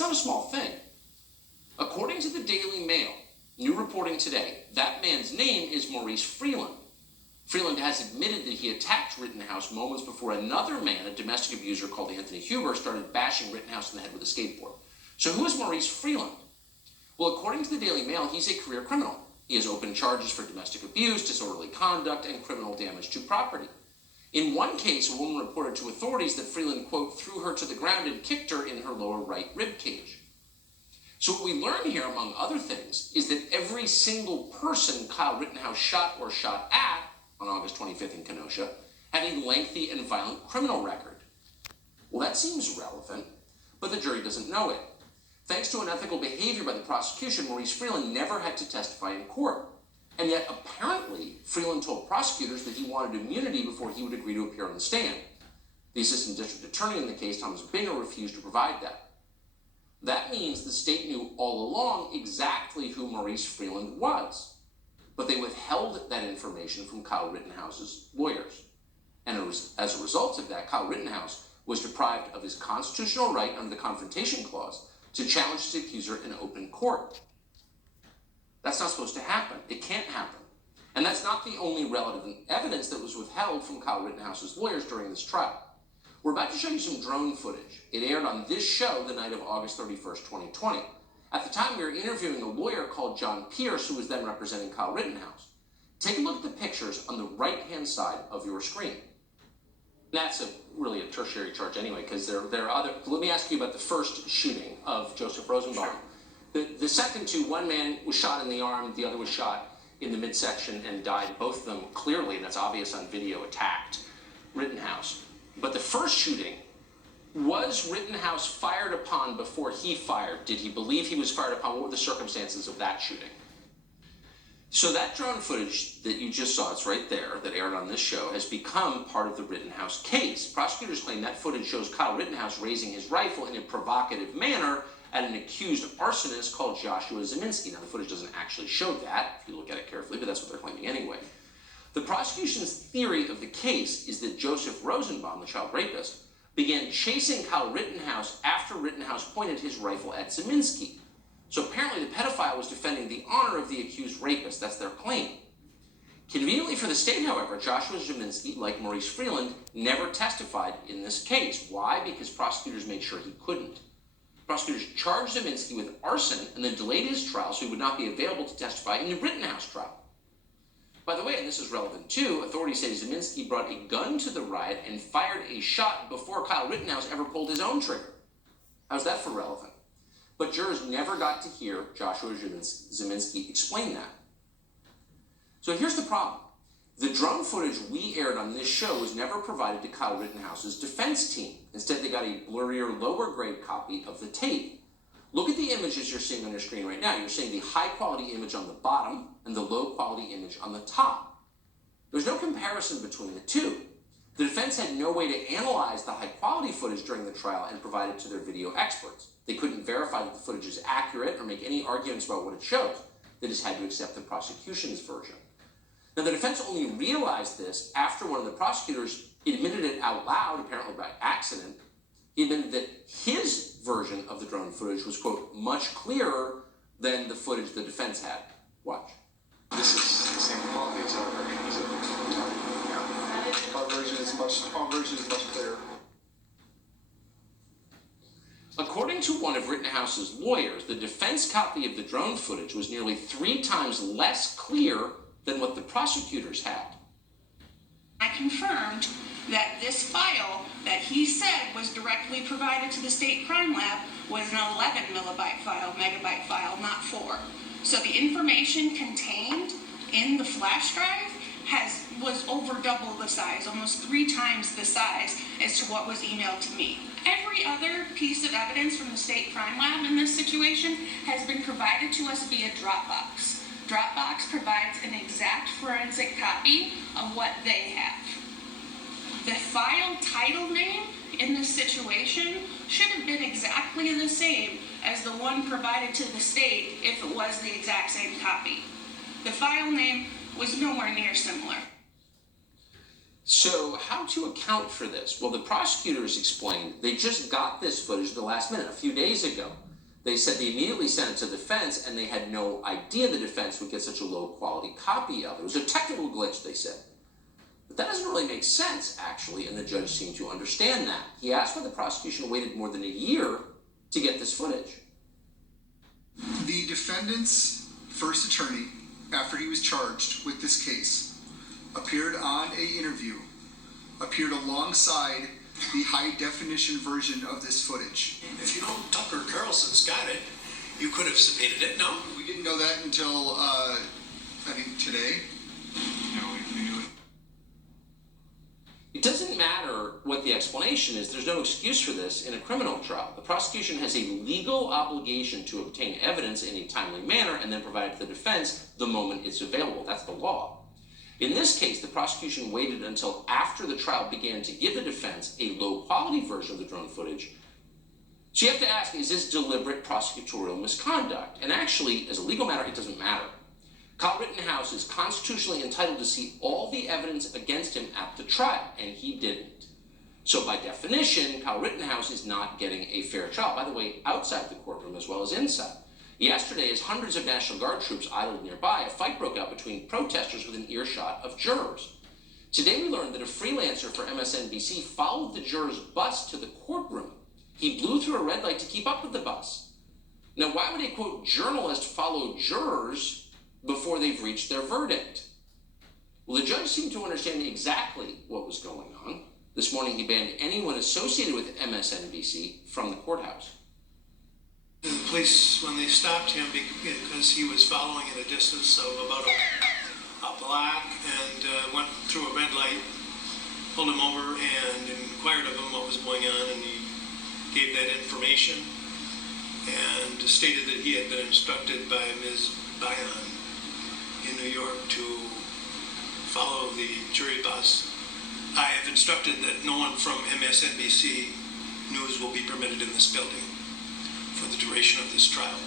that's not a small thing. According to the Daily Mail, new reporting today, that man's name is Maurice Freeland. Freeland has admitted that he attacked Rittenhouse moments before another man, a domestic abuser called Anthony Huber, started bashing Rittenhouse in the head with a skateboard. So who is Maurice Freeland? Well, according to the Daily Mail, he's a career criminal. He has open charges for domestic abuse, disorderly conduct, and criminal damage to property. In one case, a woman reported to authorities that Freeland, quote, threw her to the ground and kicked her in her lower right rib cage. So what we learn here, among other things, is that every single person Kyle Rittenhouse shot or shot at on August 25th in Kenosha had a lengthy and violent criminal record. Well, that seems relevant, but the jury doesn't know it. Thanks to unethical behavior by the prosecution, Maurice Freeland never had to testify in court. And yet, apparently, Freeland told prosecutors that he wanted immunity before he would agree to appear on the stand. The assistant district attorney in the case, Thomas Binger, refused to provide that. That means the state knew all along exactly who Maurice Freeland was. But they withheld that information from Kyle Rittenhouse's lawyers. And as a result of that, Kyle Rittenhouse was deprived of his constitutional right under the Confrontation Clause to challenge his accuser in open court. That's not supposed to happen. It can't happen. And that's not the only relevant evidence that was withheld from Kyle Rittenhouse's lawyers during this trial. We're about to show you some drone footage. It aired on this show the night of August 31st, 2020. At the time, we were interviewing a lawyer called John Pierce, who was then representing Kyle Rittenhouse. Take a look at the pictures on the right-hand side of your screen. That's really a tertiary charge anyway, because there are other... Let me ask you about the first shooting of Joseph Rosenbaum. Sure. The second two, one man was shot in the arm, the other was shot in the midsection and died. Both of them clearly, and that's obvious on video, attacked Rittenhouse. But the first shooting, was Rittenhouse fired upon before he fired? Did he believe he was fired upon? What were the circumstances of that shooting? So that drone footage that you just saw, it's right there, that aired on this show, has become part of the Rittenhouse case. Prosecutors claim that footage shows Kyle Rittenhouse raising his rifle in a provocative manner at an accused arsonist called Joshua Ziminski. Now, the footage doesn't actually show that, if you look at it carefully, but that's what they're claiming anyway. The prosecution's theory of the case is that Joseph Rosenbaum, the child rapist, began chasing Kyle Rittenhouse after Rittenhouse pointed his rifle at Ziminski. So apparently the pedophile was defending the honor of the accused rapist. That's their claim. Conveniently for the state, however, Joshua Ziminski, like Maurice Freeland, never testified in this case. Why? Because prosecutors made sure he couldn't. Prosecutors charged Ziminski with arson and then delayed his trial so he would not be available to testify in the Rittenhouse trial. By the way, and this is relevant too, authorities say Ziminski brought a gun to the riot and fired a shot before Kyle Rittenhouse ever pulled his own trigger. How's that for relevant? But jurors never got to hear Joshua Ziminski explain that. So here's the problem. The drone footage we aired on this show was never provided to Kyle Rittenhouse's defense team. Instead, they got a blurrier, lower-grade copy of the tape. Look at the images you're seeing on your screen right now. You're seeing the high-quality image on the bottom and the low-quality image on the top. There's no comparison between the two. The defense had no way to analyze the high-quality footage during the trial and provide it to their video experts. They couldn't verify that the footage is accurate or make any arguments about what it shows. They just had to accept the prosecution's version. Now, the defense only realized this after one of the prosecutors admitted it out loud, apparently by accident. He admitted that his version of the drone footage was, quote, much clearer than the footage the defense had. Watch. This is the same quality as our version. Our version is much clearer. According to one of Rittenhouse's lawyers, the defense copy of the drone footage was nearly 3 times less clear than what the prosecutors had. I confirmed that this file that he said was directly provided to the state crime lab was an 11 megabyte file, not 4. So the information contained in the flash drive was over double the size, almost 3 times the size as to what was emailed to me. Every other piece of evidence from the state crime lab in this situation has been provided to us via Dropbox. Dropbox provides an exact forensic copy of what they have. The file title name in this situation should have been exactly the same as the one provided to the state if it was the exact same copy. The file name was nowhere near similar. So how to account for this? Well, the prosecutors explained they just got this footage at the last minute, a few days ago. They said they immediately sent it to the defense, and they had no idea the defense would get such a low-quality copy of it. It was a technical glitch, they said. But that doesn't really make sense, actually, and the judge seemed to understand that. He asked why the prosecution waited more than a year to get this footage. The defendant's first attorney, after he was charged with this case, appeared on an interview, appeared alongside the high-definition version of this footage. If you know Tucker Carlson's got it, you could have subpoenaed it, no? We didn't know that until, I think, today. No, we knew it. It doesn't matter what the explanation is. There's no excuse for this in a criminal trial. The prosecution has a legal obligation to obtain evidence in a timely manner and then provide it to the defense the moment it's available. That's the law. In this case, the prosecution waited until after the trial began to give the defense a low-quality version of the drone footage. So you have to ask, is this deliberate prosecutorial misconduct? And actually, as a legal matter, it doesn't matter. Kyle Rittenhouse is constitutionally entitled to see all the evidence against him at the trial, and he didn't. So by definition, Kyle Rittenhouse is not getting a fair trial. By the way, outside the courtroom as well as inside. Yesterday, as hundreds of National Guard troops idled nearby, a fight broke out between protesters within earshot of jurors. Today, we learned that a freelancer for MSNBC followed the jurors' bus to the courtroom. He blew through a red light to keep up with the bus. Now, why would a, quote, journalist follow jurors before they've reached their verdict? Well, the judge seemed to understand exactly what was going on. This morning, he banned anyone associated with MSNBC from the courthouse. The police, when they stopped him, because he was following at a distance of about a block and went through a red light, pulled him over and inquired of him what was going on, and he gave that information and stated that he had been instructed by Ms. Bayan in New York to follow the jury bus. I have instructed that no one from MSNBC News will be permitted in this building for the duration of this trial.